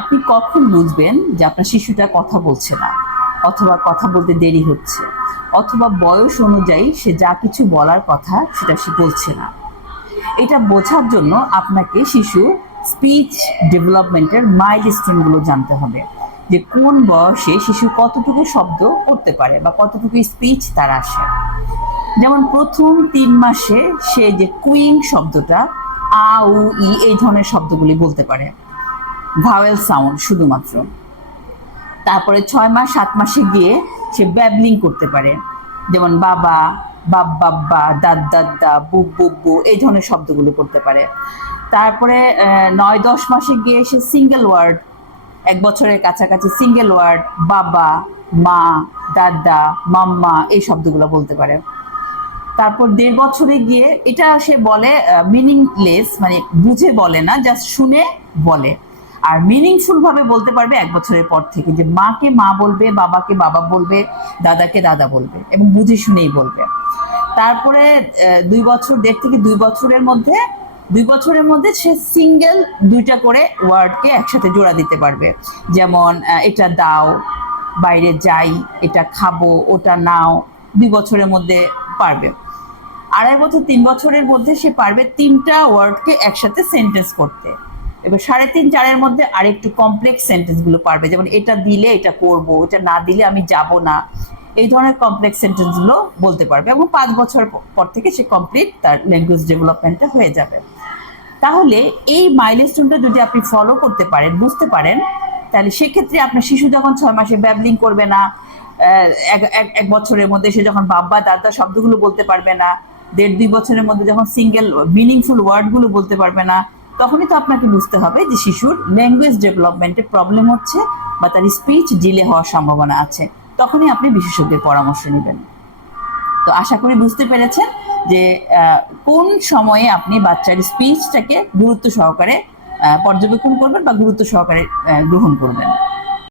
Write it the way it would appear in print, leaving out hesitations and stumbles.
আপনি কখন বুঝবেন যে আপনার শিশুটা কথা বলছে না, অথবা কথা বলতে দেরি হচ্ছে, অথবা বয়স অনুযায়ী সে যা কিছু বলার কথা সেটা সে বলছে না? এটা বোঝার জন্য আপনাকে শিশুর স্পিচ ডেভেলপমেন্টের মাইলস্টোনগুলো জানতে হবে, যে কোন বয়সে শিশু কতটুকু শব্দ করতে পারে বা কতটুকু স্পিচ তার আসে। যেমন প্রথম 3 মাসে সে যে কুইং শব্দটা, আ উ ই এই ধরনের শব্দগুলি বলতে পারে, ভাওয়েল সাউন্ড শুধুমাত্র। তারপরে 6 মাস 7 মাসে গিয়ে সে ব্যাবলিং করতে পারে, যেমন বাবা, বাব বাব্বা, দাদ দাদ্দা, বুব বুব্বু এই ধরনের শব্দগুলো করতে পারে। তারপরে 9-10 মাসে গিয়ে সে সিঙ্গেল ওয়ার্ড, 1 বছরের কাছাকাছি সিঙ্গেল ওয়ার্ড, বাবা, মা, দাদা, মাম্মা এই শব্দগুলো বলতে পারে। তারপর 1.5 বছরে গিয়ে এটা সে বলে মিনিংলেস, মানে বুঝে বলে না, জাস্ট শুনে বলে। আর মিনিংফুল ভাবে বলতে পারবে 1 বছরের পর থেকে, যে মাকে মা বলবে, বাবাকে বাবা বলবে, দাদাকে দাদা বলবে, এবং বুঝে শুনেই বলবে। তারপরে 2 বছর, 1.5 থেকে 2 বছরের মধ্যে 2 বছরের মধ্যে সে সিঙ্গেল 2টা করে ওয়ার্ডকে একসাথে জোড়া দিতে পারবে, যেমন এটা দাও, বাইরে যাই, এটা খাবো, ওটা নাও। 2 বছরের মধ্যে পারবে। 2.5 বছর 3 বছরের মধ্যে সে পারবে 3টা ওয়ার্ডকে একসাথে সেন্টেন্স করতে। এবার 3.5-4-এর মধ্যে আরেকটু কমপ্লেক্স সেন্টেন্সগুলো পারবে, যেমন এটা দিলে এটা করব, এটা না দিলে আমি যাব না, এই ধরনের কমপ্লেক্স সেন্টেন্সগুলো বলতে পারবে। এবং 5 বছর পর থেকে সে কমপ্লিট তার ল্যাঙ্গুয়েজ ডেভেলপমেন্টটা হয়ে যাবে। তাহলে এই মাইলস্টোনটা যদি আপনি ফলো করতে পারেন, বুঝতে পারেন, তাহলে সেক্ষেত্রে আপনার শিশু যখন 6 মাসে ব্যাবলিং করবে না, 1 বছরের মধ্যে সে যখন বাবা দাদা শব্দগুলো বলতে পারবে না, 1.5-2 বছরের মধ্যে যখন সিঙ্গেল মিনিংফুল ওয়ার্ডগুলো বলতে পারবে না, তখনই তো আপনাকে বুঝতে হবে যে শিশুর ল্যাঙ্গুয়েজ ডেভেলপমেন্টে প্রবলেম হচ্ছে বা তার স্পিচ ডিলে হওয়ার সম্ভাবনা আছে। তখনই আপনি বিশেষজ্ঞের পরামর্শ নেবেন। তো আশা করি বুঝতে পেরেছেন যে কোন সময়ে আপনি বাচ্চার স্পিচটাকে গুরুত্ব সহকারে পর্যবেক্ষণ করবেন বা গুরুত্ব সহকারে গ্রহণ করবেন।